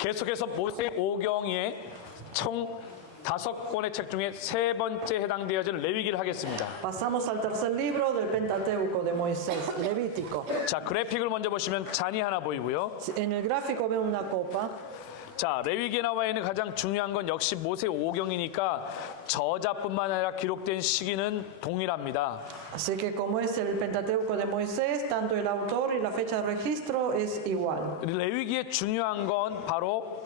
계속해서 모세 오경의 총 5권의 책 중에 세 번째 해당되어지는 레위기를 하겠습니다. Pasamos al tercer libro del Pentateuco de Moisés, Levítico. 자, 그래픽을 먼저 보시면 잔이 하나 보이고요. En el gráfico veo una copa. 자, 레위기에 나와 있는 가장 중요한 건 역시 모세 오경이니까 저자뿐만 아니라 기록된 시기는 동일합니다. Así que como es el Pentateuco de Moisés, tanto el autor y la fecha de registro es igual. 레위기의 중요한 건 바로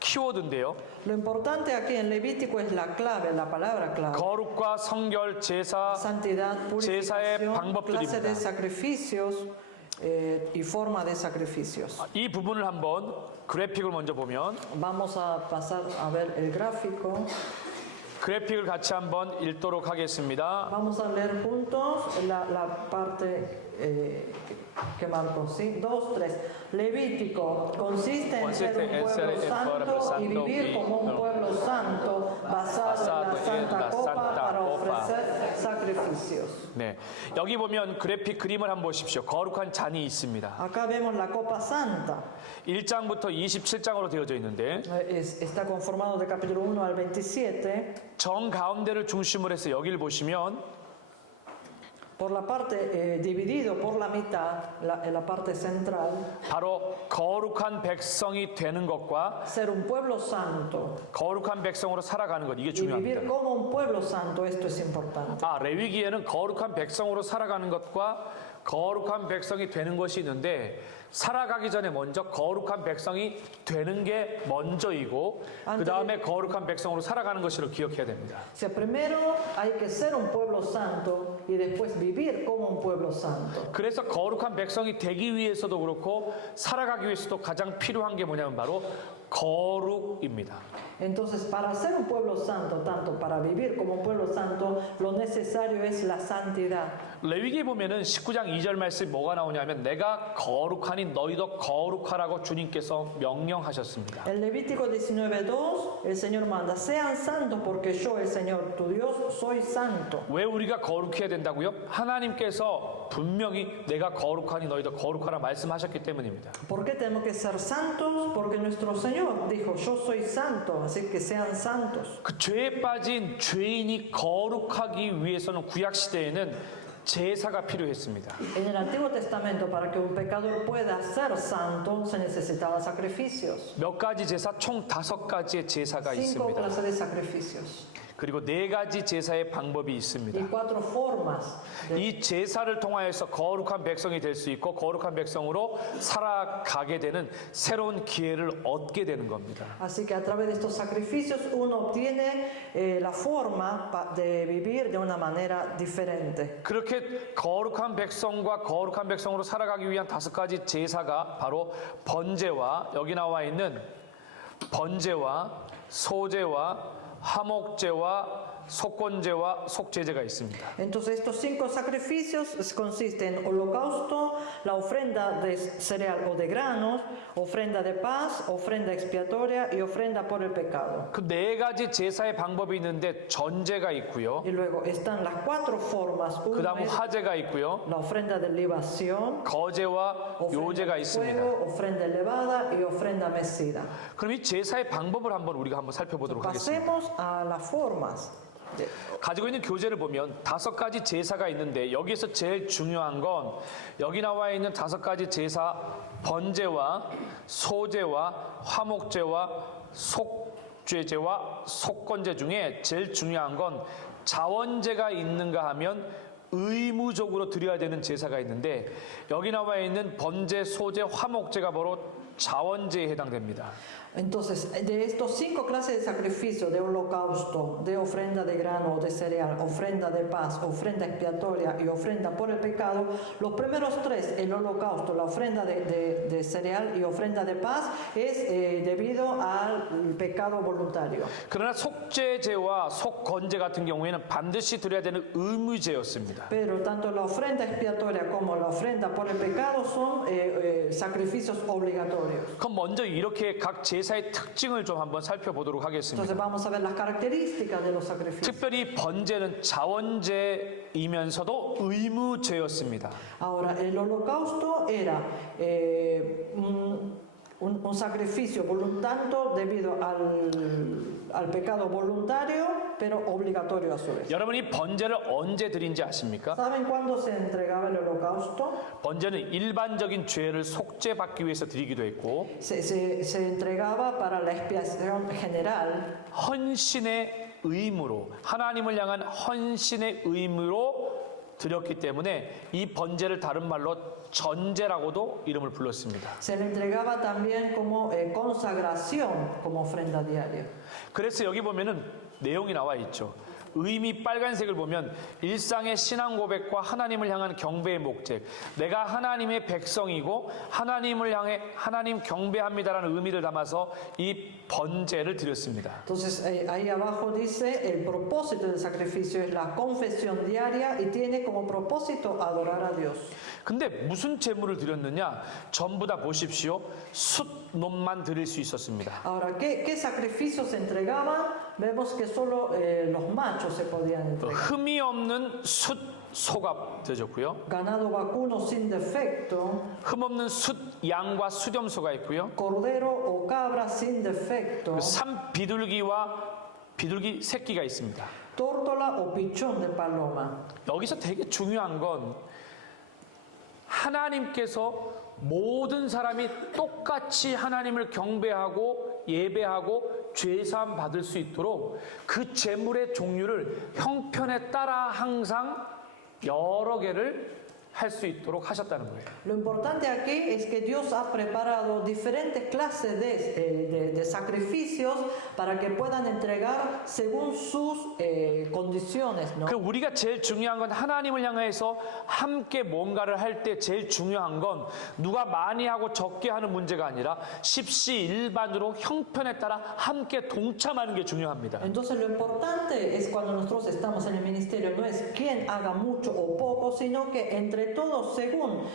키워드인데요. Lo importante aquí en Levítico es la clave, la palabra clave. 거룩과 성결, 제사, Santidad, 제사의 purificación, 방법들입니다. clase de sacrificios y forma de sacrificios. 이 부분을 한번 그래픽을 먼저 보면 Vamos a pasar a ver el gráfico. 그래픽을 같이 한번 읽도록 하겠습니다. Vamos a leer juntos la parte que marco, ¿sí? 2, 3. Levítico consiste en ser un pueblo santo y vivir como un pueblo santo basado en la santa copa para ofrecer sacrificios. 네, 여기 보면 그래픽 그림을 한번 보십시오. 거룩한 잔이 있습니다. Acá vemos la copa santa. 1장부터 27장으로 되어져 있는데 Está conformado de capítulo 1 al 27. 정 가운데를 중심으로 해서 여기를 보시면 Por la parte, dividido por la mitad, en la parte central, 바로 거룩한 백성이 되는 것과 ser un pueblo santo 거룩한 백성으로 살아가는 것, 이게 y 중요합니다. vivir como un pueblo santo, esto es importante. 아, 레위기에는 거룩한 백성으로 살아가는 것과 거룩한 백성이 되는 것이 있는데 살아가기 전에 먼저 거룩한 백성이 되는 게 먼저이고 그 다음에 거룩한 백성으로 살아가는 것으로 기억해야 됩니다. O sea, primero hay que ser un pueblo santo y después vivir como un pueblo santo. 그래서 거룩한 백성이 되기 위해서도 그렇고 살아가기 위해서도 가장 필요한 게 뭐냐면 바로 거룩입니다. Entonces, para ser un pueblo santo, tanto para vivir como un pueblo santo, lo necesario es la santidad. 레위기에 보면은 19장 2절 말씀이 뭐가 나오냐면 내가 거룩하니 너희도 거룩하라고 주님께서 명령하셨습니다. En Levítico 19:2, el Señor manda, sean santos porque yo, el Señor, tu Dios, soy santo. 왜 우리가 거룩해야 된다고요? 하나님께서 분명히 내가 거룩하니 너희도 거룩하라 말씀하셨기 때문입니다. ¿Por qué tenemos que ser santos? Porque nuestro Señor dijo, yo soy santo, así que sean santos. 그 죄에 빠진 죄인이 거룩하기 위해서는 구약 시대에는 제사가 필요했습니다. En el Antiguo Testamento, para que un pecador pueda ser santo, se necesitaban sacrificios. 몇 가지 제사 총 5가지의 제사가 5 있습니다. clases de sacrificios. 그리고 4가지 제사의 방법이 Y 있습니다. 4 formas. 이 제사를 통하여서 거룩한 백성이 될 수 있고 거룩한 백성으로 살아가게 되는 새로운 기회를 얻게 되는 겁니다. Así que a través de estos sacrificios uno obtiene la forma de vivir de una manera diferente. 그렇게 거룩한 백성과 거룩한 백성으로 살아가기 위한 5가지 제사가 바로 번제와 여기 나와 있는 번제와 소제와 화목제와 속건제와 속제제가 있습니다. Entonces estos 5 sacrificios consisten en holocausto, la ofrenda de cereal o de granos, ofrenda de paz, ofrenda expiatoria y ofrenda por el pecado. 그 4가지 제사의 방법이 있는데 전제가 있고요. Y luego están las 4 formas. 그 Uno 다음 es 화제가 있고요. la ofrenda de libación, 거제와 ofrenda 요제가 de 있습니다. fuego, ofrenda elevada y ofrenda mecida. 그럼 이 제사의 방법을 우리가 한번 살펴보도록 하겠습니다. Pasemos a las formas. 가지고 있는 교재를 보면 5가지 제사가 있는데 여기서 제일 중요한 건 여기 나와 있는 5가지 제사 번제와 소제와 화목제와 속죄제와 속건제 중에 제일 중요한 건 자원제가 있는가 하면 의무적으로 드려야 되는 제사가 있는데 여기 나와 있는 번제, 소제, 화목제가 바로 자원제에 해당됩니다. Entonces, de estos 5 clases de sacrificio, de holocausto, de ofrenda de grano o de cereal, ofrenda de paz, ofrenda expiatoria y ofrenda por el pecado, los primeros 3, el holocausto, la ofrenda de cereal y ofrenda de paz, es debido al pecado voluntario. 그러나 속죄제와 속건제 같은 경우에는 반드시 드려야 되는 의무제였습니다. Pero tanto la ofrenda expiatoria como la ofrenda por el pecado son sacrificios obligatorios. 그럼 먼저 이렇게 각 제사의 특징을 좀 한번 살펴보도록 하겠습니다. Entonces vamos a ver las características de los sacrificios. 특별히 번제는 자원제이면서도 의무제였습니다. Ahora, el holocausto era un sacrificio tanto debido al pecado voluntario, pero obligatorio a su vez. 여러분 이 번제를 언제 드린지 아십니까? ¿Saben cuándo se entregaba el holocausto? 번제는 일반적인 죄를 속죄받기 위해서 드리기도 했고 Se entregaba para la expiación general, 헌신의 의무로 하나님을 향한 헌신의 의무로 드렸기 때문에 이 번제를 다른 말로 전제라고도 이름을 불렀습니다. se le entregaba también como consagración, como ofrenda diaria. 그래서 여기 보면은 내용이 나와 있죠. 의미 빨간색을 보면 일상의 신앙 고백과 하나님을 향한 경배의 목적, 내가 하나님의 백성이고 하나님을 향해 하나님 경배합니다라는 의미를 담아서 이 번제를 드렸습니다. Entonces ahí abajo dice el propósito del sacrificio es la confesión diaria y tiene como propósito adorar a Dios. 근데 무슨 제물을 드렸느냐? 전부 다 보십시오. 숫놈만 드릴 수 있었습니다. Ahora, ¿qué sacrificios se entregaban? Vemos que solo los machos se podían entregar. 흠이 없는 숫 소가 드렸고요. Ganado vacuno sin defecto, 흠 없는 숫 양과 수렴소가 있고요. cordero o cabra sin defecto, 산 비둘기와 비둘기 새끼가 있습니다. tórtola o pichón de paloma. 여기서 되게 중요한 건 하나님께서 모든 사람이 똑같이 하나님을 경배하고 예배하고 죄사함 받을 수 있도록 그 제물의 종류를 형편에 따라 항상 여러 개를 할 수 있도록 하셨다는 거예요. Lo importante aquí es que Dios ha preparado diferentes clases de sacrificios para que puedan entregar según sus condiciones, ¿no? 그 우리가 제일 중요한 건 하나님을 향해서 함께 뭔가를 할 때 제일 중요한 건 누가 많이 하고 적게 하는 문제가 아니라 십시일반으로 형편에 따라 함께 동참하는 게 중요합니다. Entonces lo importante es cuando nosotros estamos en el ministerio, no es quién haga mucho o poco, sino que entre todos, según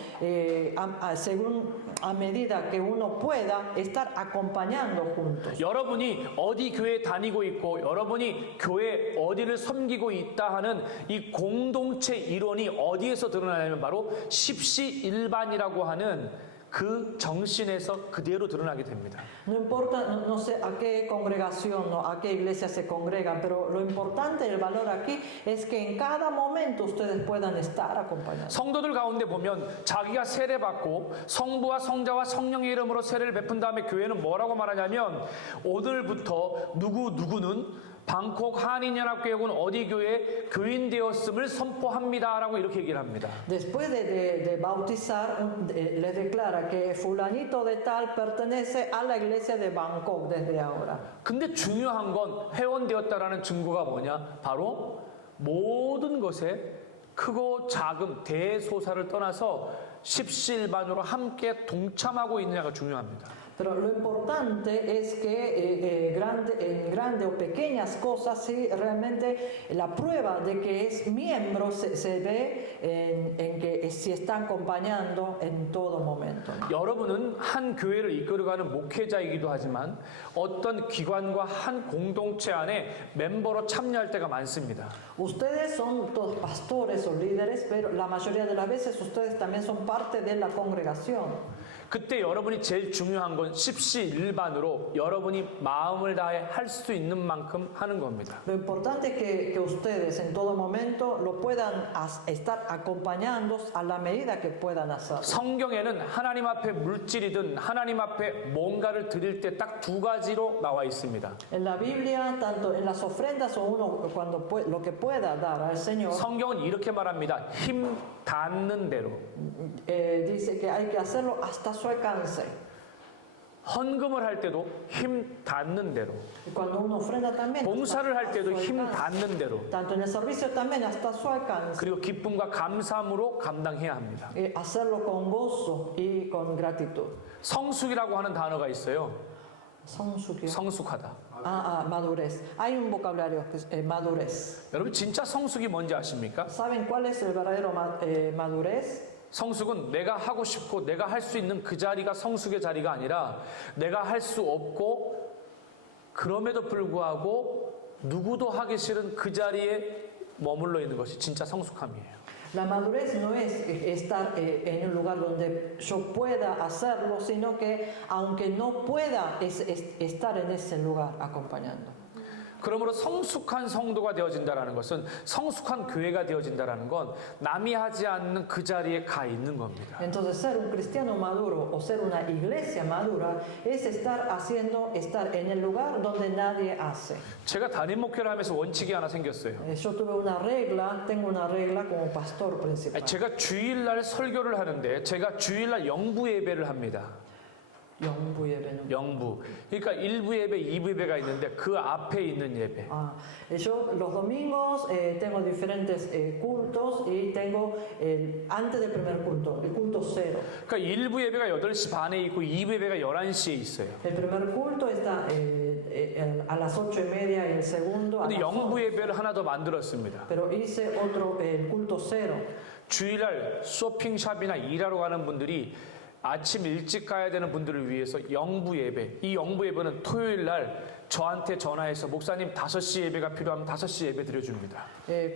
a medida que uno pueda, estar acompañando juntos. 여러분이 어디 교회 다니고 있고 여러분이 교회 어디를 섬기고 있다 하는 이 공동체 이론이 어디에서 드러나냐면 바로 십시일반이라고 하는 그 정신에서 그대로 드러나게 됩니다. No importa, no sé a qué congregación o a qué iglesia se congregan, pero lo importante, el valor aquí es que en cada momento ustedes puedan estar acompañados. 성도들 가운데 보면 자기가 세례받고 성부와 성자와 성령의 이름으로 세례를 베푼 다음에 교회는 뭐라고 말하냐면 오늘부터 누구는 방콕 한인연합교회군 어디 교회 교인 되었음을 선포합니다라고 이렇게 얘기를 합니다. Después de bautizar, les declara que fulanito de tal pertenece a la iglesia de Bangkok desde ahora. 근데 중요한 건 회원되었다라는 증거가 뭐냐? 바로 모든 것에 크고 작은 대소사를 떠나서 십시일반으로 함께 동참하고 있느냐가 중요합니다. Pero lo importante es que en grandes o pequeñas cosas, sí, realmente la prueba de que es miembro se ve en que si está acompañando en todo momento. 여러분은 한 교회를 이끌어가는 목회자이기도 하지만 어떤 기관과 한 공동체 안에 멤버로 참여할 때가 많습니다. Ustedes son todos pastores o líderes, pero la mayoría de las veces ustedes también son parte de la congregación. 그때 여러분이 제일 중요한 건 십시일반으로 여러분이 마음을 다해 할 수 있는 만큼 하는 겁니다. Lo importante es que ustedes en todo momento lo puedan estar acompañando a la medida que puedan hacerlo. 성경에는 하나님 앞에 물질이든 하나님 앞에 뭔가를 드릴 때 딱 두 가지로 나와 있습니다. En la Biblia, tanto en las ofrendas o uno cuando lo que pueda dar al Señor, 성경은 이렇게 말합니다. 힘 닿는 대로. dice que hay que hacerlo hasta su alcance. 헌금을 할 때도 힘 닿는 대로. Y cuando uno ofrenda también, 봉사를 할 hasta 때도 su 힘 alcance. 닿는 대로. Tanto en el servicio también hasta su alcance. 그리고 기쁨과 감사함으로 감당해야 합니다. Hacerlo con gozo y con gratitud. 성숙이라고 하는 단어가 있어요. 성숙이요? 성숙하다. Madurez. Hay un vocabulario que es madurez. 여러분 진짜 성숙이 뭔지 아십니까? ¿Saben cuál es el verdadero madurez? 성숙은 내가 하고 싶고 내가 할 수 있는 그 자리가 성숙의 자리가 아니라 내가 할 수 없고 그럼에도 불구하고 누구도 하기 싫은 그 자리에 머물러 있는 것이 진짜 성숙함이에요. La madurez no es estar en un lugar donde yo pueda hacerlo, sino que aunque no pueda, es estar en ese lugar acompañando. 그러므로 성숙한 성도가 되어진다라는 것은 성숙한 교회가 되어진다라는 건 남이 하지 않는 그 자리에 가 있는 겁니다. Entonces, ser un cristiano maduro o ser una iglesia madura es estar en el lugar donde nadie hace. 제가 담임 목회를 하면서 원칙이 하나 생겼어요. Yo tengo una regla como pastor principal. 제가 주일날 설교를 하는데 제가 주일날 영부 예배를 합니다. 영부 예배는 영부. 그러니까 1부 예배, 2부 예배가 있는데 그 앞에 있는 예배. Yo los domingos tengo diferentes cultos y tengo antes del primer culto, el culto cero. 그러니까 1부 예배가 8시 반에 있고 2부 예배가 11시에 있어요. El primer culto está a las 8:30 y el segundo a 근데 las 영부 11. 예배를 하나 더 만들었습니다. Pero hice otro, el culto cero. 주일날 쇼핑샵이나 일하러 가는 분들이 아침 일찍 가야 되는 분들을 위해서 영부 예배, 이 영부 예배는 토요일 날 저한테 전화해서 목사님 5시 예배가 필요하면 5시 예배 드려줍니다.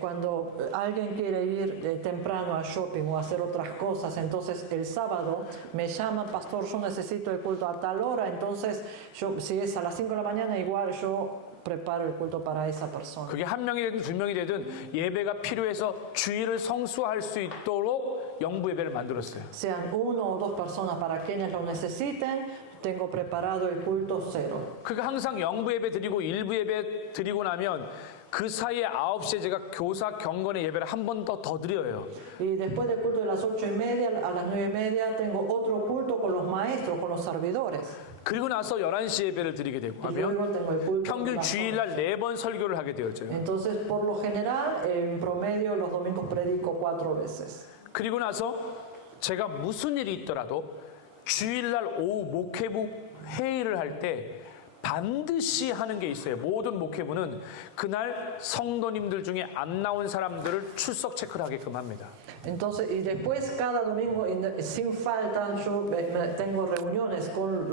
Cuando alguien quiere ir temprano al shopping o hacer otras cosas, entonces el sábado me llaman, pastor, yo necesito el culto a tal hora, entonces si es a las 5 de la mañana, igual yo preparo el culto para esa persona. 그게 한 명이 되든 두 명이 되든 예배가 필요해서 주일을 성수할 수 있도록 영부 예배를 만들었어요. Sean uno o dos personas para quienes lo necesiten, tengo preparado el culto cero. 그러니까 항상 영부 예배 드리고 일부 예배 드리고 나면 그 사이에 9시에 제가 교사 경건의 예배를 한 번 더 드려요. Y después del culto de las 8:30 a las 9:30 tengo otro culto con los maestros, con los servidores. 그리고 나서 11시 예배를 드리게 되고 Y 하면 luego tengo el culto. 평균 주일날 4번 설교를 하게 되어져요. Entonces, por lo general, en promedio, los domingos predico 4 veces. 그리고 나서 제가 무슨 일이 있더라도 주일날 오후 목회부 회의를 할 때 반드시 하는 게 있어요. 모든 목회부는 그날 성도님들 중에 안 나온 사람들을 출석 체크를 하게끔 합니다. Entonces, y después cada domingo, sin falta, yo tengo reuniones con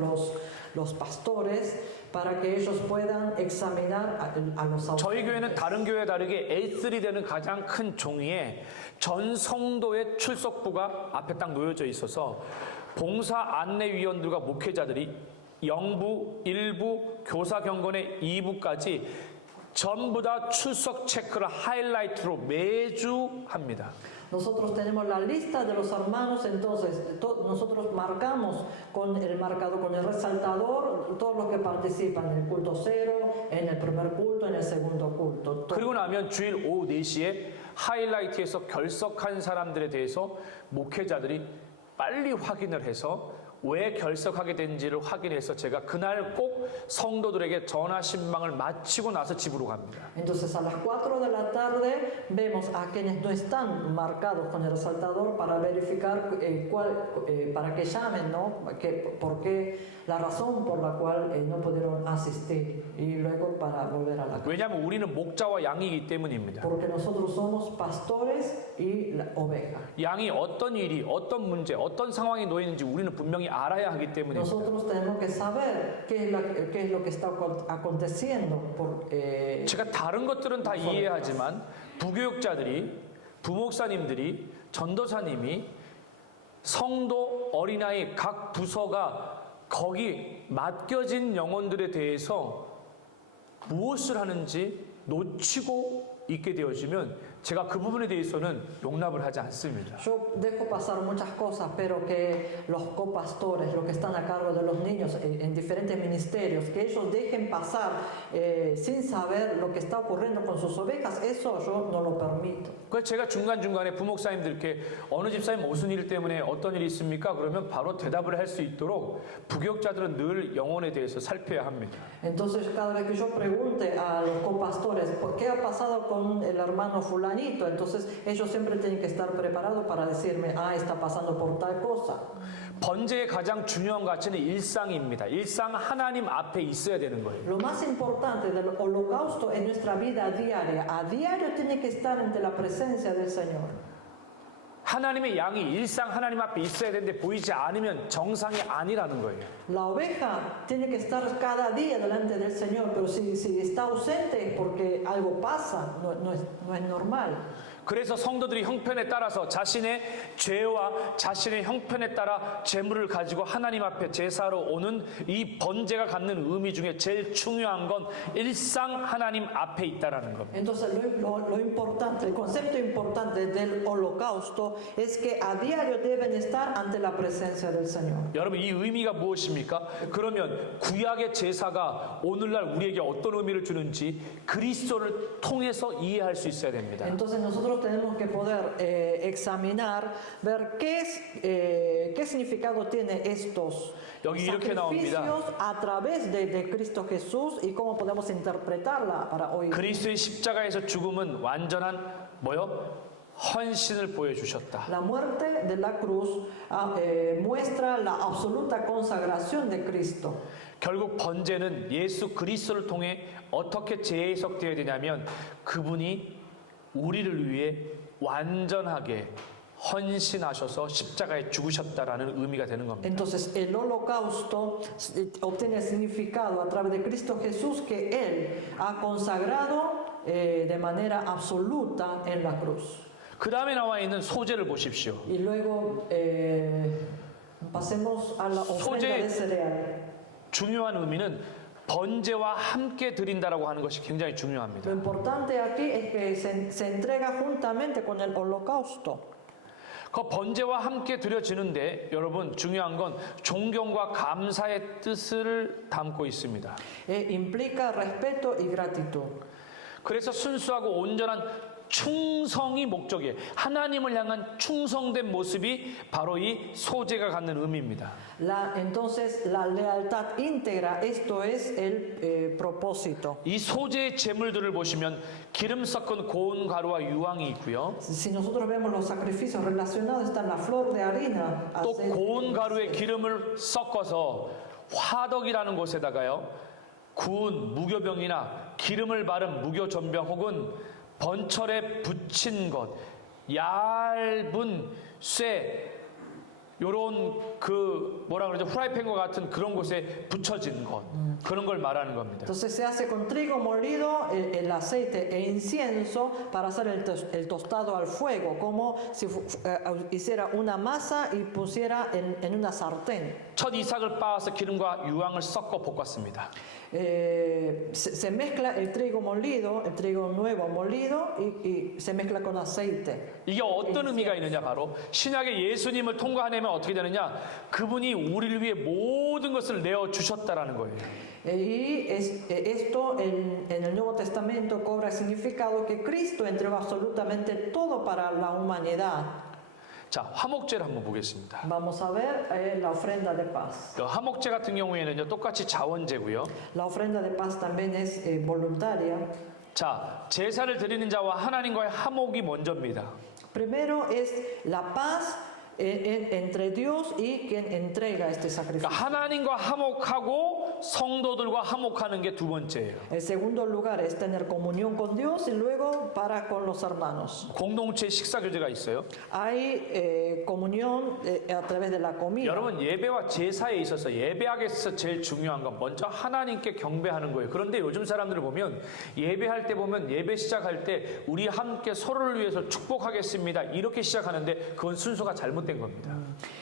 los pastores para que ellos puedan examinar a los 저희 ausentes. 교회는 다른 교회와 다르게 A3 되는 가장 큰 종이에 전 성도의 출석부가 앞에 딱 놓여져 있어서 봉사 안내위원들과 목회자들이 영부, 1부, 교사 경건의 2부까지 전부 다 출석 체크를 하이라이트로 매주 합니다. Nosotros tenemos la lista de los hermanos, entonces nosotros marcamos con el marcador, con el resaltador, todos los que participan en el culto cero, en el primer culto, en el segundo culto. 그리고 나면 주일 오후 4시에 하이라이트에서 결석한 사람들에 대해서 목회자들이 빨리 확인을 해서 왜 결석하게 된지를 확인해서 제가 그날 꼭 성도들에게 전화 신방을 마치고 나서 집으로 갑니다. Entonces a las 4 de la tarde vemos a quienes no están marcados con el resaltador para verificar para que llamen, ¿no? Por qué, la razón por la cual no pudieron asistir y luego para volver a la casa. 왜냐하면 우리는 목자와 양이기 때문입니다. Porque nosotros somos pastores y la oveja. 양이 어떤 일이, 어떤 문제, 어떤 상황에 놓여 있는지 우리는 분명히 알아야 하기 때문입니다. Nosotros tenemos que saber qué es lo que está aconteciendo. 제가 다른 것들은 다 이해하지만 부교육자들이, 부목사님들이, 전도사님이 성도, 어린아이 각 부서가 거기 맡겨진 영혼들에 대해서 무엇을 하는지 놓치고 있게 되어지면 제가 그 부분에 대해서는 용납을 하지 않습니다. Yo dejo pasar muchas cosas, pero que los copastores, los que están a cargo de los niños en diferentes ministerios, que ellos dejen pasar sin saber lo que está ocurriendo con sus ovejas, eso yo no lo permito. 그래서 제가 중간중간에 부목사님들께 어느 집사님 무슨 일 때문에 어떤 일이 있습니까? 그러면 바로 대답을 할 수 있도록 부교육자들은 늘 영혼에 대해서 살펴야 합니다. Entonces cada vez que yo pregunte a los copastores, ¿qué ha pasado con el hermano fulanito? Entonces ellos siempre tienen que estar preparados para decirme, está pasando por tal cosa. 번제의 가장 중요한 가치는 일상입니다. 일상 하나님 앞에 있어야 되는 거예요. Lo más importante del holocausto es nuestra vida diaria. A diario tiene que estar ante la presencia del Señor. 하나님의 양이 일상 하나님 앞에 있어야 되는데 보이지 않으면 정상이 아니라는 거예요. La oveja tiene que estar cada día delante del Señor, pero si está ausente es porque algo pasa, no es normal. 그래서 성도들이 형편에 따라서 자신의 죄와 자신의 형편에 따라 재물을 가지고 하나님 앞에 제사로 오는 이 번제가 갖는 의미 중에 제일 중요한 건 일상 하나님 앞에 있다라는 겁니다. Entonces lo importante, el concepto importante del holocausto es que a diario deben estar ante la presencia del Señor. 여러분 이 의미가 무엇입니까? 그러면 구약의 제사가 오늘날 우리에게 어떤 의미를 주는지 그리스도를 통해서 이해할 수 있어야 됩니다. Entonces nosotros tenemos que poder examinar, ver qué significado tiene estos 여기 이렇게 나옵니다. sacrificios a través de Cristo Jesús y cómo podemos interpretarla para hoy. 그리스도의 십자가에서 죽음은 완전한 뭐요? 헌신을 보여주셨다. La muerte de la cruz muestra la absoluta consagración de Cristo. 결국 번제는 예수 그리스도를 통해 어떻게 재해석되어야 되냐면 그분이 우리를 위해 완전하게 헌신하셔서 십자가에 죽으셨다라는 의미가 되는 겁니다. Entonces el holocausto obtiene el significado a través de Cristo Jesús que Él ha consagrado de manera absoluta en la cruz. 그 다음에 나와 있는 소제를 보십시오. Y luego pasemos a la ofrenda de cereal. 중요한 의미는 번제와 함께 드린다라고 하는 것이 굉장히 중요합니다. Lo importante aquí es que se entrega juntamente con el holocausto. 그 번제와 함께 드려지는데 여러분 중요한 건 존경과 감사의 뜻을 담고 있습니다. Implica respeto y gratitud. 그래서 순수하고 온전한 충성이 목적이에요. 하나님을 향한 충성된 모습이 바로 이 소제가 갖는 의미입니다. Entonces la lealtad íntegra, esto es el propósito. 이 소제의 제물들을 보시면 기름 섞은 고운 가루와 유황이 있고요. Si nosotros vemos los sacrificios relacionados, está la flor de harina. 또 고운 가루에 기름을 섞어서 화덕이라는 곳에다가요. 구운 무교병이나 기름을 바른 무교전병 혹은 번철에 붙인 것, 얇은 쇠, 요런 그 뭐라 그러죠? 프라이팬과 같은 그런 곳에 붙여진 것, 그런 걸 말하는 겁니다. Entonces se hace con trigo molido, el aceite e incienso para hacer el tostado al fuego, como si hiciera una masa y pusiera en una sartén. 첫 이삭을 빻아서 기름과 유황을 섞어 볶았습니다. Se mezcla el trigo molido, el trigo nuevo molido y se mezcla con aceite. 이게 어떤 의미가 있느냐 바로 신약의 예수님을 통과하려면 어떻게 되느냐 그분이 우리를 위해 모든 것을 내어 주셨다라는 거예요. Y esto en el Nuevo Testamento cobra el significado que Cristo entregó absolutamente todo para la humanidad. 자, 화목제를 한번 보겠습니다. Vamos a ver la ofrenda de paz. 화목제 같은 경우에는요 똑같이 자원제고요. La ofrenda de paz también es voluntaria. 자, 제사를 드리는 자와 하나님과의 화목이 먼저입니다. Primero es la paz entre Dios y quien entrega este sacrificio. 그러니까 하나님과 화목하고 성도들과 화목하는 게 두 번째예요. El segundo lugar es tener comunión con Dios y luego para con los hermanos. 공동체 식사 교제가 있어요. Hay comunión a través de la comida. 여러분 예배와 제사에 있어서 예배하기 위해서 제일 중요한 건 먼저 하나님께 경배하는 거예요. 그런데 요즘 사람들을 보면 예배할 때 보면 예배 시작할 때 우리 함께 서로를 위해서 축복하겠습니다. 이렇게 시작하는데 그건 순서가 잘못된 겁니다.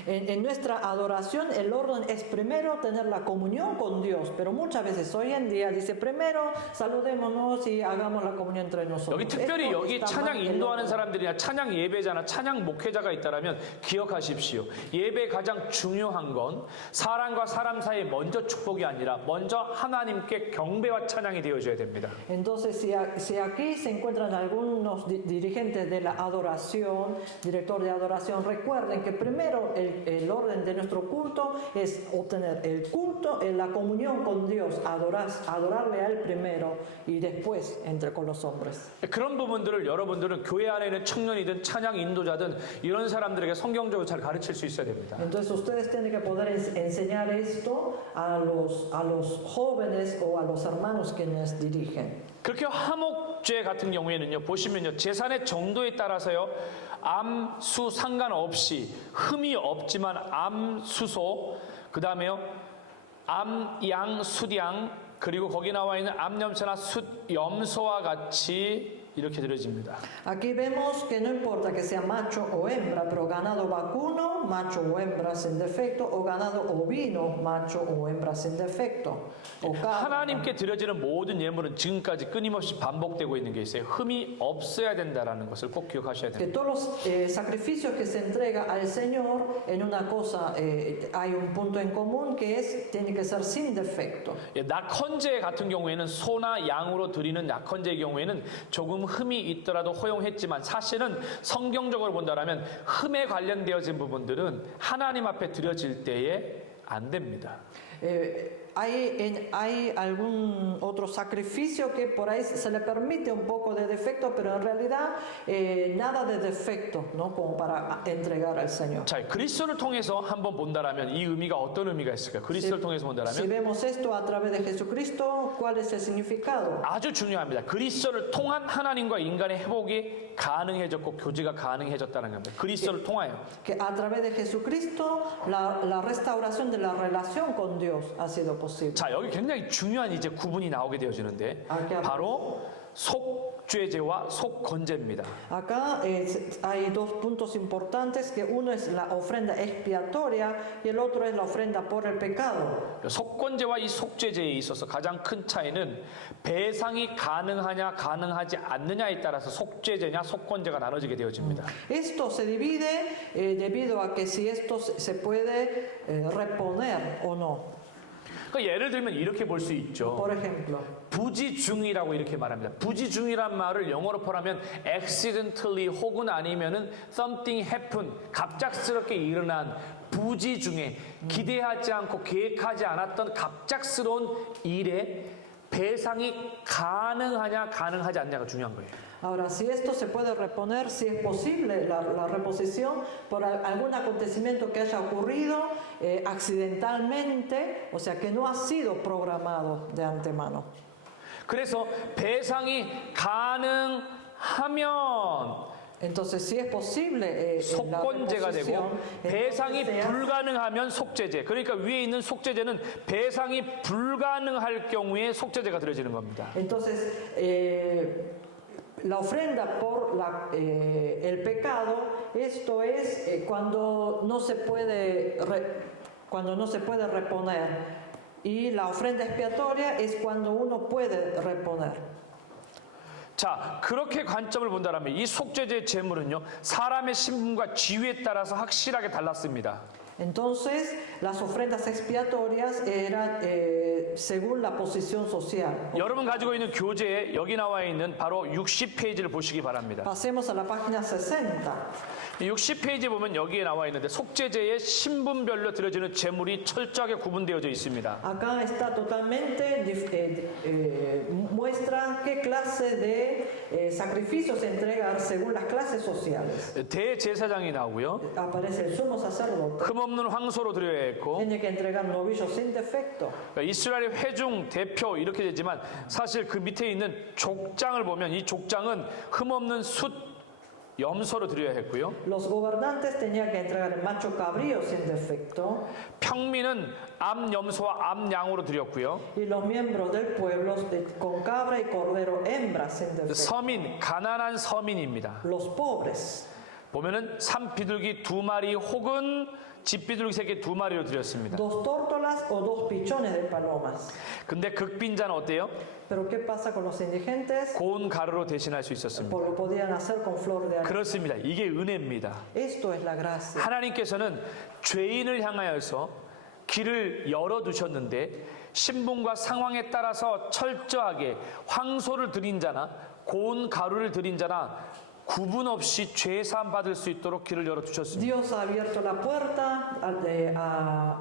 En nuestra adoración el orden es primero tener la comunión con Dios, pero muchas veces hoy en día dice primero saludémonos y hagamos la comunión entre nosotros. 여기 특별히 Esto 여기 está 찬양 mal, el 인도하는 orden. 사람들이나 찬양 예배자나 찬양 목회자가 있다면 기억하십시오. 예배의 가장 중요한 건 사람과 사람 사이에 먼저 축복이 아니라 먼저 하나님께 경배와 찬양이 되어져야 됩니다. Entonces, si aquí se encuentran algunos dirigentes de la adoración, director de adoración, recuerden que primero el orden de nuestro culto es obtener el culto, la comunión con Dios, adorarle a Él primero y después entre con los hombres. 그런 부분들을 여러분들은 교회 안에 있는 청년이든 찬양 인도자든 이런 사람들에게 성경적으로 잘 가르칠 수 있어야 됩니다. Entonces ustedes tienen que poder enseñar esto a los jóvenes o a los hermanos quienes dirigen. 그렇게 화목제 같은 경우에는요 보시면요 제산의 정도에 따라서요 암수 상관없이 흠이 없지만 암수소 그 다음에요 암양 숫양 그리고 거기 나와 있는 암염소나 숫염소와 같이 이렇게 드려집니다. Aquí vemos que no importa que sea macho o hembra, pero ganado vacuno, macho o hembra sin defecto, o ganado ovino, macho o hembra sin defecto. O 하나님께 드려지는 모든 예물은 지금까지 끊임없이 반복되고 있는 게 있어요. 흠이 없어야 된다라는 것을 꼭 기억하셔야 que 됩니다. todos los sacrificios que se entrega al Señor, en una cosa hay un punto en común que es, tiene que ser sin defecto. 예, 낙헌제 같은 경우에는 소나 양으로 드리는 낙헌제의 경우에는 조금 흠이 있더라도 허용했지만 사실은 성경적으로 본다면 흠에 관련되어진 부분들은 하나님 앞에 드려질 때에 안 됩니다. Hay algún otro sacrificio que por ahí se le permite un poco de defecto, pero en realidad nada de defecto, ¿no? Como para entregar al Señor. 자, 그리스도를 통해서 한번 본다라면 이 의미가 어떤 의미가 있을까요? 그리스도를 통해서 Si 본다라면 vemos esto a través de Jesucristo, ¿cuál es el significado? 아주 중요합니다. 그리스도를 통한 하나님과 인간의 회복이 가능해졌고 교제가 가능해졌다는 겁니다. 그리스도를 통하여. Que a través de Jesucristo la restauración de la relación con Dios ha sido posible. 자, 여기 굉장히 중요한 이제 구분이 나오게 되어지는데 바로 속죄제와 속건제입니다. Acá hay dos puntos importantes, que uno es la ofrenda expiatoria y el otro es la ofrenda por el pecado. 속건제와 이 속죄제에 있어서 가장 큰 차이는 배상이 가능하냐 가능하지 않느냐에 따라서 속죄제냐 속건제가 나눠지게 되어집니다. Esto se divide debido a que si esto se puede reponer o no. 그러니까 예를 들면 이렇게 볼 수 있죠. Por ejemplo, 부지중이라고 이렇게 말합니다. 부지중이란 말을 영어로 표현하면 accidentally 혹은 아니면은 something happen 갑작스럽게 일어난 부지중에 기대하지 않고 계획하지 않았던 갑작스러운 일에 배상이 가능하냐 가능하지 않냐가 중요한 거예요. ahora si esto se puede reponer, si es posible la reposición por algún acontecimiento que haya ocurrido accidentalmente, o sea que no ha sido programado de antemano. 그래서 배상이 가능하면 Entonces, si es posible la 속건제가 되고 reposición, 배상이 entonces, 불가능하면 속죄제. 그러니까 위에 있는 속죄제는 배상이 불가능할 경우에 속죄제가 들어지는 겁니다. entonces, la ofrenda por el pecado, esto es cuando no se puede reponer. Y la ofrenda expiatoria es cuando uno puede reponer. 자, 그렇게 관점을 본다면 이 속죄제 제물은요 사람의 신분과 지위에 따라서 확실하게 달랐습니다. Entonces, las ofrendas expiatorias eran según la posición social. 여러분 가지고 있는 교재에 여기 나와 있는 바로 60페이지를 보시기 바랍니다. Pasemos a la página 60. 60페이지 보면 여기에 나와 있는데 속죄제의 신분별로 드려지는 제물이 철저하게 구분되어져 있습니다. Acá está totalmente, muestra qué clase de sacrificios entregar según las clases sociales. 대제사장이 나오고요. Aparece el sumo sacerdote. 흠없는 황소로 드려야 했고 Tiene que entregar novillos sin defecto. 그러니까 이스라엘의 회중 대표 이렇게 되지만 사실 그 밑에 있는 족장을 보면 이 족장은 흠없는 숫 염소로 드려야 했고요. Los gobernantes tenían que entregar el macho cabrío sin defecto. 평민은 암 염소와 암 양으로 드렸고요. Y los miembros del pueblo con cabra y cordero hembra sin defecto. 서민 가난한 서민입니다. Los pobres. 보면은 산비둘기 2마리 혹은 집비둘기 새끼 2마리로 드렸습니다. Dos tórtolas o dos pichones de palomas. 근데 극빈자는 어때요? Pero ¿qué pasa con los indigentes? 고운 가루로 대신할 수 있었습니다. Lo podían hacer con flor de harina. 그렇습니다. 이게 은혜입니다. Esto es la gracia. 하나님께서는 죄인을 향하여서 길을 열어두셨는데 신분과 상황에 따라서 철저하게 황소를 드린 자나 고운 가루를 드린 자나 구분 없이 죄사함 받을 수 있도록 길을 열어두셨습니다. Dios ha abierto la puerta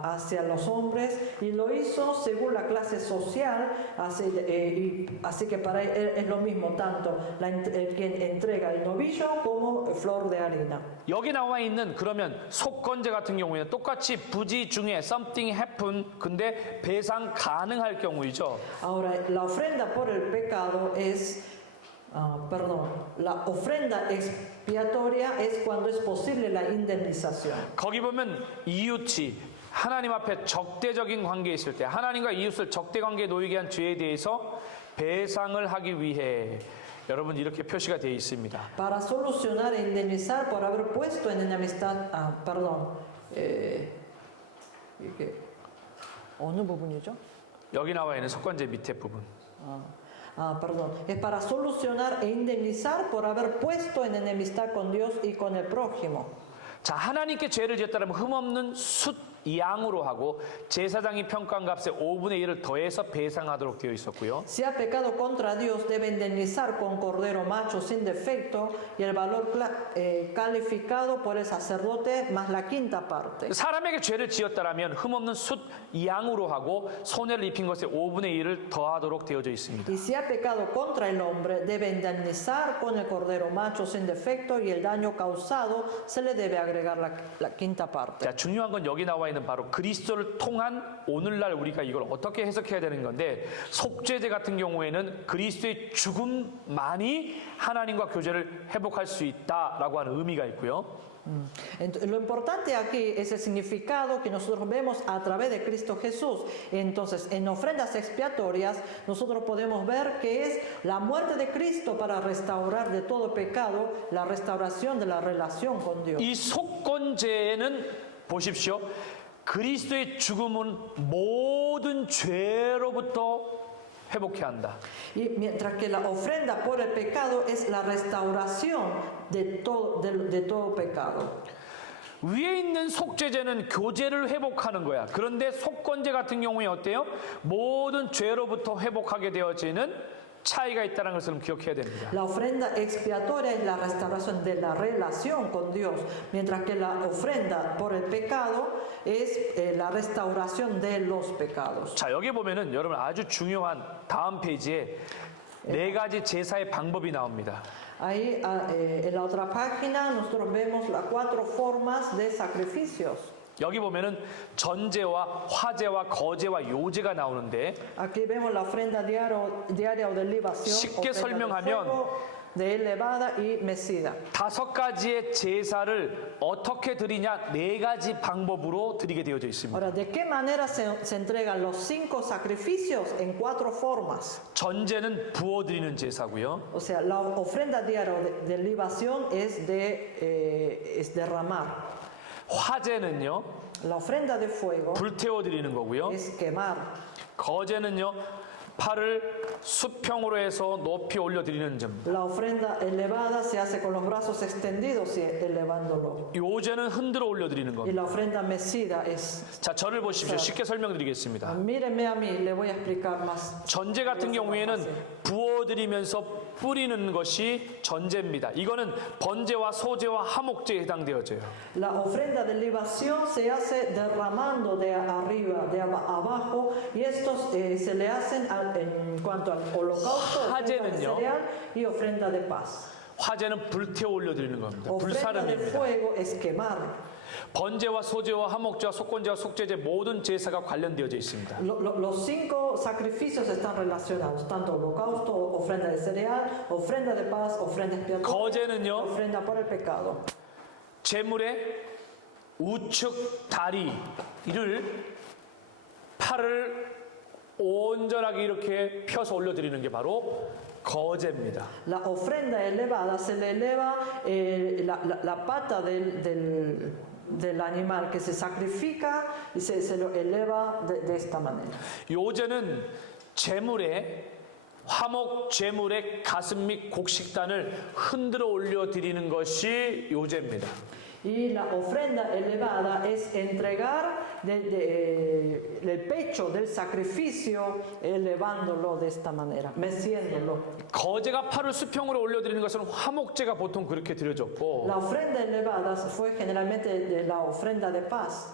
hacia los hombres y lo hizo según la clase social, así que para él es lo mismo tanto el quien entrega el novillo como flor de harina. 여기 나와 있는 그러면 속건제 같은 경우에는 똑같이 부지 중에 something happen 근데 배상 가능할 경우이죠. Ahora, la ofrenda por el pecado es la ofrenda expiatoria es cuando es posible la indemnización. 거기 보면 이웃이 하나님 앞에 적대적인 관계에 있을 때 하나님과 이웃을 적대 관계에 놓이게 한 죄에 대해서 배상을 하기 위해 여러분 이렇게 표시가 되어 있습니다. para solucionar e indemnizar por haber puesto en enemistad, 이게 어느 부분이죠? 여기 나와 있는 속건제 밑에 부분. Perdón, es para solucionar e indemnizar por haber puesto en enemistad con Dios y con el prójimo. 자, 하나님께 죄를 지었다면 흠없는 숫 양으로 하고 제사장이 평가한 값의 5분의 1을 더해서 배상하도록 되어 있었고요. Si ha pecado contra Dios, debe indemnizar con cordero macho sin defecto y el valor calificado por el sacerdote más la quinta parte. 사람에게 죄를 지었다면 흠없는 숫 양으로 하고 손해를 입힌 것의 5분의 1을 더하도록 되어져 있습니다. Y si ha pecado contra el hombre, debe indemnizar con el cordero macho sin defecto y el daño causado se le debe agregar la quinta parte. 자, 중요한 건 여기 나와 있는 바로 그리스도를 통한 오늘날 우리가 이걸 어떻게 해석해야 되는 건데, 속죄제 같은 경우에는 그리스도의 죽음만이 하나님과 교제를 회복할 수 있다라고 하는 의미가 있고요. Lo importante aquí es el significado que nosotros vemos a través de Cristo Jesús. Entonces, en ofrendas expiatorias, nosotros podemos ver que es la muerte de Cristo para restaurar de todo pecado, la restauración de la relación con Dios. 이 속건제는 보십시오. 그리스도의 죽음은 모든 죄로부터 회복해야 한다. Y mientras que la ofrenda por el pecado es la restauración de todo pecado. 위에 있는 속죄제는 교제를 회복하는 거야. 그런데 속건제 같은 경우에 어때요? 모든 죄로부터 회복하게 되어지는 차이가 있다는 것을 기억해야 됩니다. La ofrenda expiatoria es la restauración de la relación con Dios, mientras que la ofrenda por el pecado es la restauración de los pecados. 자, 여기 보면은 여러분 아주 중요한 다음 페이지에 네 가지 제사의 방법이 나옵니다. Ahí en la otra página nosotros vemos las 4 formas de sacrificios. 여기 보면은 전제와 화제와 거제와 요제가 나오는데 Aquí vemos la ofrenda diaria o de libación, 쉽게 ofrenda de 설명하면 fuego, de elevada y mecida. 5가지의 제사를 어떻게 드리냐, 4가지 방법으로 드리게 되어져 있습니다. Ahora, ¿de qué manera se entregan los 5 sacrificios? En 4 formas. 전제는 부어 드리는 제사고요. O sea, la ofrenda diaria de libación es derramar. 화제는요, La ofrenda de fuego 불태워 드리는 거고요. es quemar. 거제는요, 팔을 수평으로 해서 높이 올려 드리는 점. La ofrenda elevada se hace con los brazos extendidos y elevándolo. 요제는 흔들어 올려 드리는 Y 겁니다. la ofrenda mecida es... 자, 저를 보십시오. 쉽게 설명드리겠습니다. Míreme a mí, le voy a explicar más. 전제 같은 경우에는 부어 드리면서 뿌리는 것이 전제입니다. 이거는 번제와 소제와 화목제에 해당되어져요. La ofrenda de libación se hace derramando de arriba, de abajo, y estos se le hacen en cuanto al holocausto, ofrenda de 화제는요? cereal y ofrenda de paz. 화제는 불태워 올려 드리는 겁니다. Ofrenda de 불사름입니다. fuego es quemar. 번제와 소제와 화목제와 속건제와 속죄제 모든 제사가 관련되어져 있습니다. Los 5 sacrificios están relacionados, tanto holocausto, ofrenda de cereal, ofrenda de paz, ofrenda expiatoria, 거제는요, ofrenda por el pecado. 제물의 우측 다리를 팔을 온전하게 이렇게 펴서 올려드리는 게 바로 거제입니다. La ofrenda elevada se le eleva la pata del animal que se sacrifica y se lo eleva de esta manera. 요제는 제물의 화목 제물의 가슴 및 곡식단을 흔들어 올려드리는 것이 요제입니다. Y la ofrenda elevada es entregar del pecho del sacrificio, elevándolo de esta manera, meciéndolo. 거제가 팔을 수평으로 올려드리는 것은 화목제가 보통 그렇게 드려졌고, La ofrenda elevada fue generalmente de la ofrenda de paz.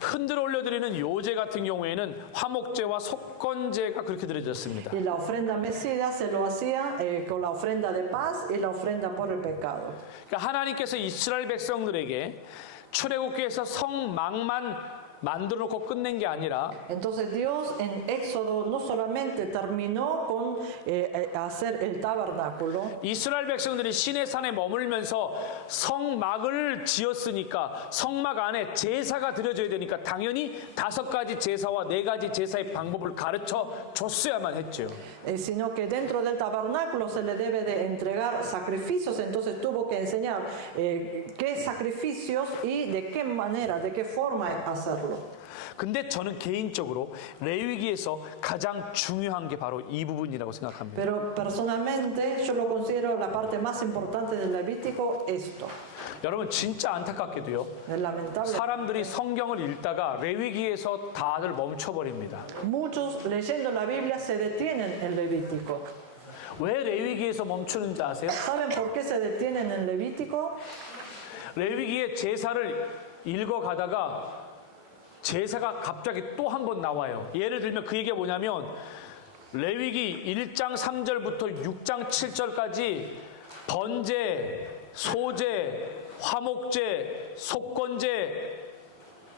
흔들어 올려드리는 요제 같은 경우에는 화목제와 속건제가 그렇게 드려졌습니다. Y la ofrenda mecida se lo hacía con la ofrenda de paz y la ofrenda por el pecado. 그러니까 하나님께서 이스라엘 백성들에게 출애굽기에서 성막만 만들어 놓고 끝낸 게 아니라 Entonces Dios en Éxodo no solamente terminó con hacer el tabernáculo, 이스라엘 백성들이 시내산에 머물면서 성막을 지었으니까 성막 안에 제사가 드려져야 되니까 당연히 5가지 제사와 4가지 제사의 방법을 가르쳐 줬어야만 했죠. sino que dentro del tabernáculo se le debe de entregar sacrificios, entonces tuvo que enseñar qué sacrificios y de qué manera, de qué forma hacerlo. 근데 저는 개인적으로 레위기에서 가장 중요한 게 바로 이 부분이라고 생각합니다. Pero personalmente yo lo considero la parte más importante del Levítico esto. 여러분 진짜 안타깝게도요. Es lamentable. 사람들이 성경을 읽다가 레위기에서 다들 멈춰버립니다. Muchos leyendo la Biblia se detienen en Levítico. 왜 레위기에서 멈추는지 아세요? ¿Saben por qué se detienen en Levítico? 레위기의 제사를 읽어가다가 제사가 갑자기 또 한 번 나와요. 예를 들면 그 얘기가 뭐냐면 레위기 1장 3절부터 6장 7절까지 번제, 소제, 화목제, 속건제,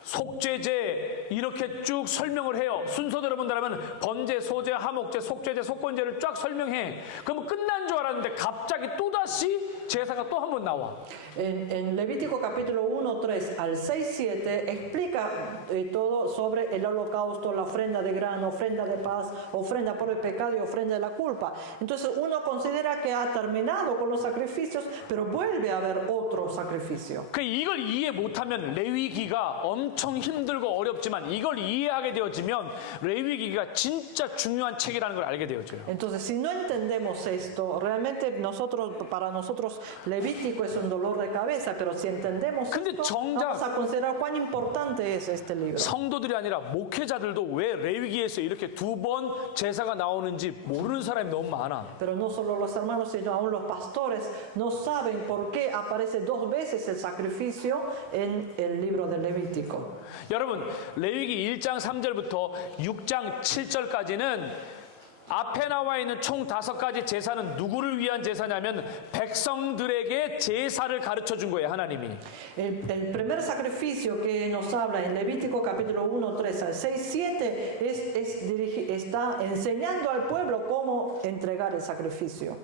속죄제 이렇게 쭉 설명을 해요. 순서대로 본다면 번제, 소제, 화목제, 속죄제, 속건제를 쫙 설명해. 그럼 끝난 줄 알았는데 갑자기 또다시 제사가 또 한 번 나와. En Levítico capítulo 1, 3 al 6, 7 explica todo sobre el holocausto, la ofrenda de grano, ofrenda de paz, ofrenda por el pecado y ofrenda de la culpa. Entonces uno considera que ha terminado con los sacrificios, pero vuelve a haber otro sacrificio. 그 이걸 이해 못하면 레위기가 엄청 힘들고 어렵지만 이걸 이해하게 되어지면 레위기가 진짜 중요한 책이라는 걸 알게 되어져요. Entonces si no entendemos esto, realmente para nosotros Levítico es un dolor de cabeza, pero si entendemos 근데 esto, 정작 vamos a considerar cuán importante es este libro. 성도들이 아니라 목회자들도 왜 레위기에서 이렇게 2번 제사가 나오는지 모르는 사람이 너무 많아. Pero no solo los hermanos, sino aún los pastores no saben por qué aparece 2 veces el sacrificio en el libro de Levítico. 여러분 레위기 1장 3절부터 6장 7절까지는 앞에 나와 있는 총 5가지 제사는 누구를 위한 제사냐면 백성들에게 제사를 가르쳐 준 거예요, 하나님이. El primer sacrificio que nos habla en Levítico capítulo 1, 3 al 6, 7 está enseñando al pueblo cómo entregar el sacrificio.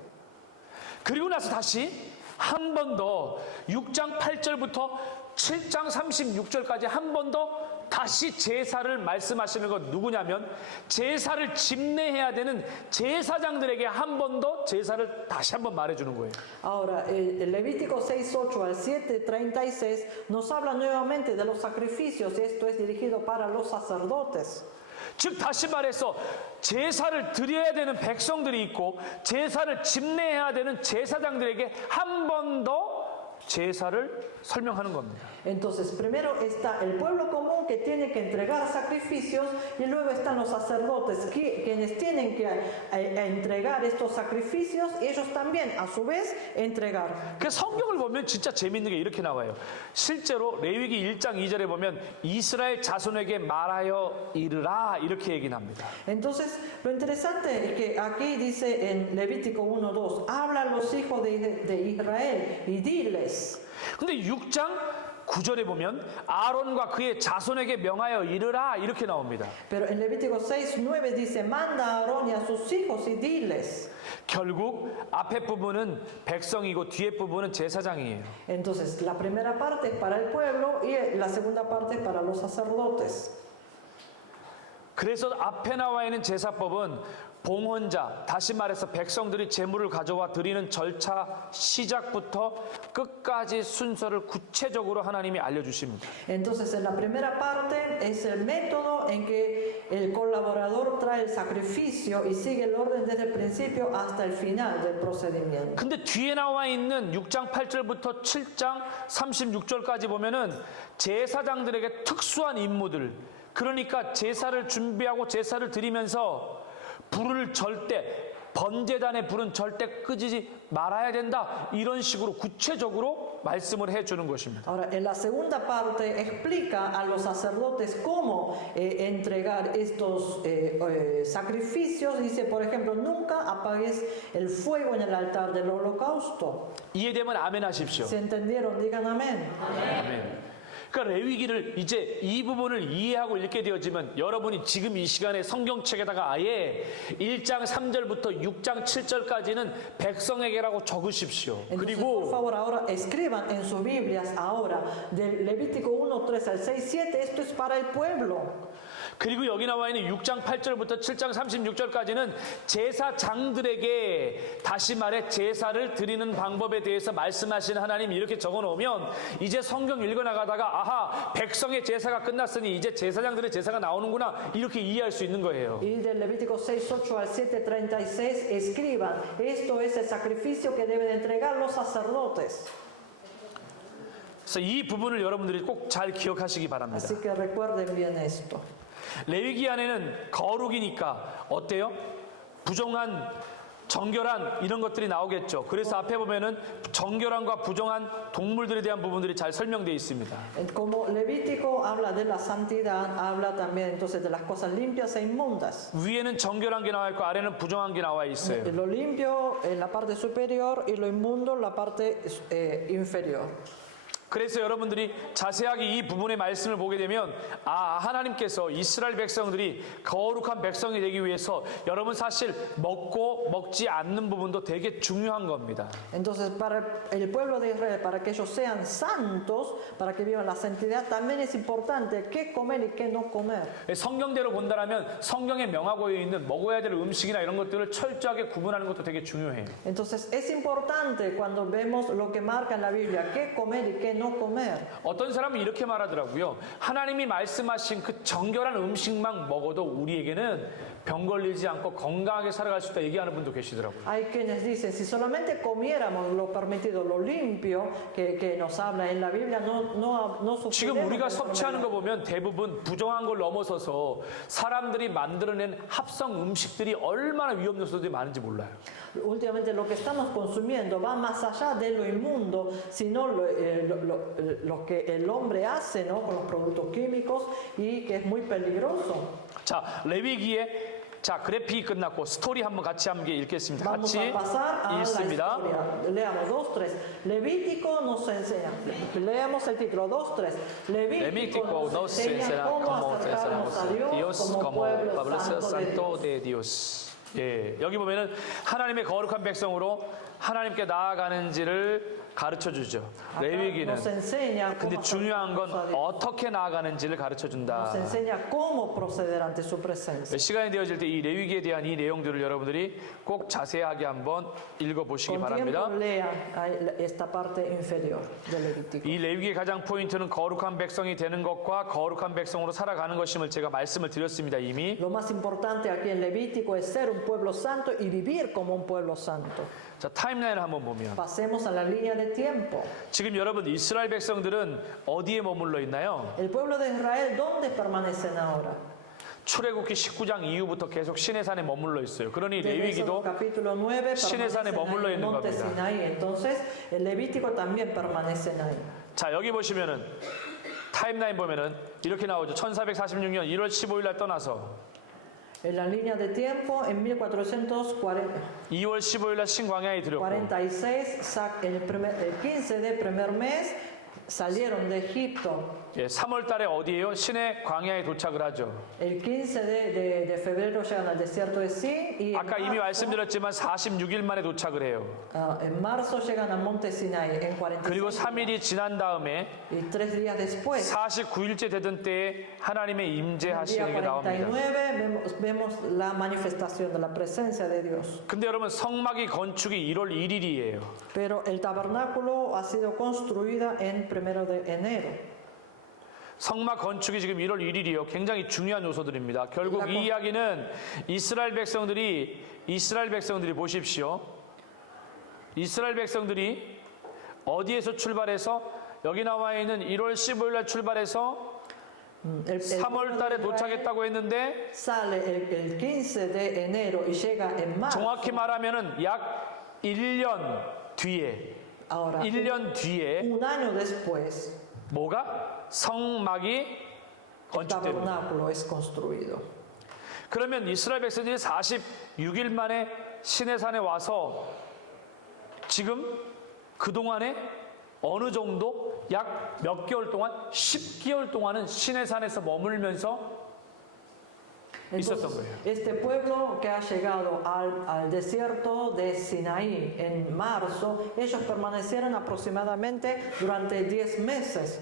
그리고 나서 다시 한 번 더 6장 8절부터 7장 36절까지 한 번 더 다시 제사를 말씀하시는 건 누구냐면 제사를 집례해야 되는 제사장들에게 한 번 더 제사를 다시 한 번 말해주는 거예요. Ahora, el Levítico 6, 8 al 7, 36 nos habla nuevamente de los sacrificios. Esto es dirigido para los sacerdotes. 즉 다시 말해서 제사를 드려야 되는 백성들이 있고 제사를 집례해야 되는 제사장들에게 한 번 더 제사를 설명하는 겁니다. Entonces, primero está el pueblo común que tiene que entregar sacrificios y luego están los sacerdotes quienes tienen que entregar estos sacrificios y ellos también a su vez entregar. 그 성경을 보면 진짜 재밌는 게 이렇게 나와요. 실제로 레위기 1장 2절에 보면 이스라엘 자손에게 말하여 이르라 이렇게 얘기는 합니다. Entonces, lo interesante es que aquí dice en Levítico 1, 2, habla a los hijos de Israel y diles. 근데 6장 9절에 보면 아론과 그의 자손에게 명하여 이르라 이렇게 나옵니다. Pero en Levítico 6, 9 dice, manda a Aarón y a sus hijos y diles. 결국 앞에 부분은 백성이고 뒤에 부분은 제사장이에요. Entonces, la primera parte es para el pueblo y la segunda parte es para los sacerdotes. 그래서 앞에 나와 있는 제사법은 봉헌자, 다시 말해서 백성들이 제물을 가져와 드리는 절차 시작부터 끝까지 순서를 구체적으로 하나님이 알려주십니다. Entonces, en la primera parte es el método en que el colaborador trae el sacrificio y sigue el orden desde el principio hasta el final del procedimiento. 근데 뒤에 나와 있는 6장 8절부터 7장 36절까지 보면은 제사장들에게 특수한 임무들, 그러니까 제사를 준비하고 제사를 드리면서 불을 절대 번제단의 불은 절대 끄지 말아야 된다 이런 식으로 구체적으로 말씀을 해주는 것입니다. Ahora, en la segunda parte explica a los sacerdotes cómo entregar estos sacrificios. Dice, por ejemplo, nunca apagues el fuego en el altar del holocausto. 이해되면 아멘 하십시오. ¿Se entendieron? Digan amén. 아멘. 그러니까 레위기를 이제 이 부분을 이해하고 읽게 되어지면 여러분이 지금 이 시간에 성경책에다가 아예 1장 3절부터 6장 7절까지는 백성에게라고 적으십시오. Entonces, por 그리고 favor, ahora escriban en sus Biblias ahora, del Levítico 1, 3 al 6, 7, esto es para el pueblo. 그리고 여기 나와 있는 6장 8절부터 7장 36절까지는 제사장들에게 다시 말해 제사를 드리는 방법에 대해서 말씀하시는 하나님이 이렇게 적어 놓으면 이제 성경 읽어 나가다가 아하 백성의 제사가 끝났으니 이제 제사장들의 제사가 나오는구나 이렇게 이해할 수 있는 거예요. Y del Levítico 6, 8 al 7, 36, escriban, esto es el sacrificio que deben entregar los sacerdotes. 그래서 이 부분을 여러분들이 꼭 잘 기억하시기 바랍니다. Así que recuerden bien esto. 레위기 안에는 거룩이니까 어때요? 부정한 정결한 이런 것들이 나오겠죠. 그래서 앞에 보면은 정결한과 부정한 동물들에 대한 부분들이 잘 설명되어 있습니다. Como Levítico habla de la santidad, habla también entonces de las cosas limpias e inmundas. 위에는 정결한 게 나와 있고 아래는 부정한 게 나와 있어요. Lo limpio en la parte superior y lo inmundo en la parte inferior. 그래서 여러분들이 자세하게 이 부분의 말씀을 보게 되면 아 하나님께서 이스라엘 백성들이 거룩한 백성이 되기 위해서 여러분 사실 먹고 먹지 않는 부분도 되게 중요한 겁니다. Entonces, para el pueblo de Israel, para que ellos sean santos, para que vivan la santidad, también es importante qué comer y qué no comer. 성경대로 본다라면 성경에 명하고 있는 먹어야 될 음식이나 이런 것들을 철저하게 구분하는 것도 되게 중요해요. Entonces, es importante cuando vemos lo que marca en la Biblia, qué comer y qué no comer. 어떤 사람은 이렇게 말하더라고요. 하나님이 말씀하신 그 정결한 음식만 먹어도 우리에게는 병 걸리지 않고 건강하게 살아갈 수 있다 얘기하는 분도 계시더라고요. Hay quienes dicen, si solamente comiéramos lo permitido, lo limpio que nos habla en la Biblia, no 지금 sufriremos 우리가 de 섭취하는 enfermedad. 거 보면 대부분 부정한 걸 넘어서서 사람들이 만들어낸 합성 음식들이 얼마나 위험 요소들이 많은지 몰라요. Últimamente lo que estamos consumiendo va más allá de lo inmundo, sino lo que el hombre hace, ¿no? Con los productos químicos y que es muy peligroso. 자, 레위기에 자 그래픽이 끝났고 스토리 한번 같이 함께 읽겠습니다. Vamos 같이 a pasar a la 읽습니다. historia. Leamos 2, 3. Levítico nos enseña. Leamos el título 2, 3. Levítico nos enseña cómo acercarnos a Dios como pueblo santo de Dios. 예, 여기 보면은 하나님의 거룩한 백성으로 하나님께 나아가는지를 가르쳐 주죠. 레위기는. Nos enseña 근데 cómo 중요한 건 acercarnos a Dios. 어떻게 나아가는지를 가르쳐 준다. Nos enseña cómo proceder ante su presencia. 시간이 되어질 때 이 레위기에 대한 이 내용들을 여러분들이 꼭 자세하게 한번 읽어 보시기 Con 바랍니다. tiempo lean esta parte inferior del Levítico. 이 레위기의 가장 포인트는 거룩한 백성이 되는 것과 거룩한 백성으로 살아가는 것임을 제가 말씀을 드렸습니다. 이미. Lo más importante aquí en Levítico es ser un pueblo santo y vivir como un pueblo santo. 자, 타임라인을 한번 보면 Pasemos a la línea de tiempo. 지금 여러분 이스라엘 백성들은 어디에 머물러 있나요? El pueblo de Israel, ¿dónde permanecen ahora? 출애굽기 19장 이후부터 계속 시내산에 머물러 있어요. 그러니 Del Éxodo 레위기도 capítulo 9 시내산에 permanecen 머물러 ahí en 있는 monte 겁니다. Sinaí. Entonces, el Levítico también permanecen ahí. 자, 여기 보시면은 타임라인 보면은 이렇게 나오죠. 1446년 1월 15일 날 떠나서 En la línea de tiempo, en 1446, 2월 15일 날 신광야에 들었고 el 15 del primer mes, salieron de Egipto. 예, 3월 달에 어디예요? 신의 광야에 도착을 하죠. El 15 de febrero llegan al desierto de Sin y 아까 이미 말씀드렸지만 46일 만에 도착을 해요. en marzo llegan al monte Sinai en 45 그리고 3일이 지난 다음에 y 3 días después, 49일째 되던 때에 하나님의 el 임재하시는 día 게 나옵니다. 49 vemos la manifestación de la presencia de Dios. 근데 여러분 성막이 건축이 1월 1일이에요. Pero el tabernáculo ha sido construida en 1 de enero. 성막 건축이 지금 1월 1일이에요. 굉장히 중요한 요소들입니다. 결국 이 이야기는 이스라엘 백성들이 보십시오. 이스라엘 백성들이 어디에서 출발해서 여기 나와 있는 1월 15일 날 출발해서 3월 달에 도착했다고 했는데 Sale el 15 de enero y llega en marzo. 정확히 말하면은 약 1년 뒤에 Ahora, 1년 뒤에 un año después, 뭐가? 성막이 el 건축됩니다. tabernáculo es construido. 그러면 이스라엘 백성들이 46일 만에 시내산에 와서 지금 그동안에 어느 정도 약 몇 개월 동안 10개월 동안은 시내산에서 머물면서 있었던 Entonces, 거예요. este pueblo que ha llegado al desierto de Sinaí en marzo, ellos permanecieron aproximadamente durante 10 meses.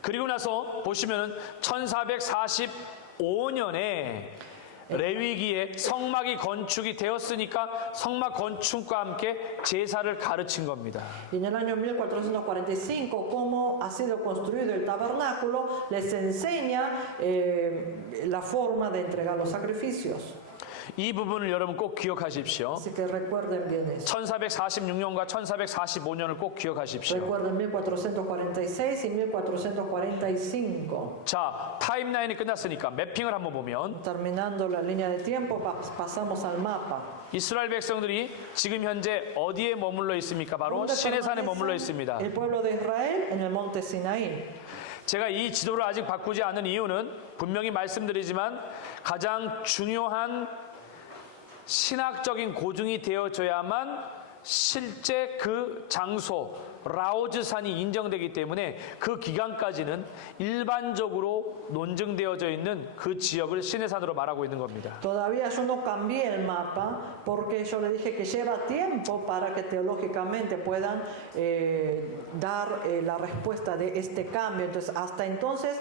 그리고 나서 보시면은 1445년에 레위기에 성막이 건축이 되었으니까 성막 건축과 함께 제사를 가르친 겁니다. Y en el año 1445, cómo ha sido construido el tabernáculo, les enseña la forma de entregar los sacrificios. 이 부분을 여러분 꼭 기억하십시오. Así que recuerden bien eso. 1446년과 1445년을 꼭 기억하십시오. Recuerden 1446 y 1445. 자, 타임라인이 끝났으니까 매핑을 한번 보면 Terminando la línea de tiempo, pasamos al mapa. 이스라엘 백성들이 지금 현재 어디에 머물러 있습니까? 바로 ¿Dónde 시내산에 머물러 permanece 있습니다. el pueblo de Israel? En el monte Sinaí. 제가 이 지도를 아직 바꾸지 않은 이유는 분명히 말씀드리지만 가장 중요한 신학적인 고증이 되어져야만 실제 그 장소 라오즈산이 인정되기 때문에 그 기간까지는 일반적으로 논증되어져 있는 그 지역을 시내산으로 말하고 있는 겁니다. Todavía yo no cambié el mapa porque yo le dije que lleva tiempo para que teológicamente puedan dar la respuesta de este cambio. Entonces, hasta entonces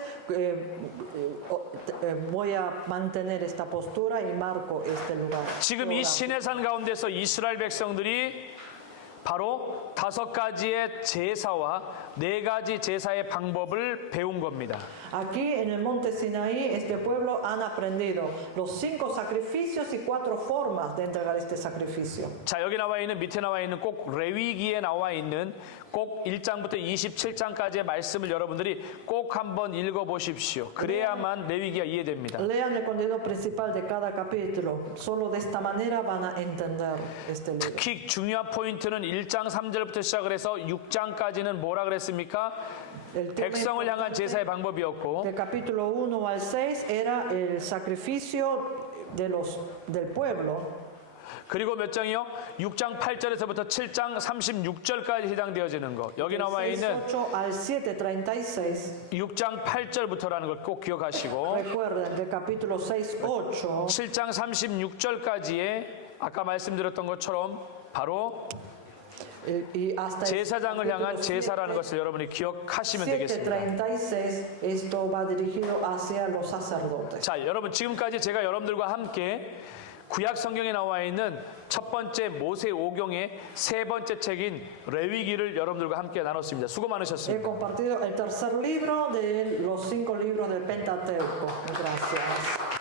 voy a mantener esta postura y marco este lugar. 지금 이 시내산 가운데서 이스라엘 백성들이 바로 5가지의 제사와 4가지 제사의 방법을 배운 겁니다. Aquí en el monte Sinaí, este pueblo han aprendido los 5 sacrificios y 4 formas de entregar este sacrificio. 자, 여기 나와 있는 밑에 나와 있는 꼭 레위기에 나와 있는 꼭 1장부터 27장까지의 말씀을 여러분들이 꼭 한번 읽어 보십시오. 그래야만 레위기가 이해됩니다. Lean el contenido principal de cada capítulo. Solo de esta manera van a entender este libro. 특히 중요한 포인트는 1장 3절부터 시작을 해서 6장까지는 뭐라 그랬습니까? El tema 백성을 향한 제사의 방법이었고 del capítulo 1 al 6 era el sacrificio del pueblo. 그리고 몇 장이요? 6장 8절에서부터 7장 36절까지 해당되어지는 거. 여기 나와 있는 8 al 7, 36. 6장 8절부터라는 걸 꼭 기억하시고 Recuerden, del capítulo 6, 8. 7장 36절까지의 아까 말씀드렸던 것처럼 바로 Y hasta el 제사장을 향한 capítulo 제사라는 것을 여러분이 기억하시면 7, 되겠습니다. 36, esto va dirigido hacia los sacerdotes. 자, 여러분 지금까지 제가 여러분들과 함께 구약 성경에 나와 있는 첫 번째 모세 오경의 세 번째 책인 레위기를 여러분들과 함께 나눴습니다. 수고 He 많으셨습니다. compartido el tercer libro de los 5 libros del Pentateuco. Gracias.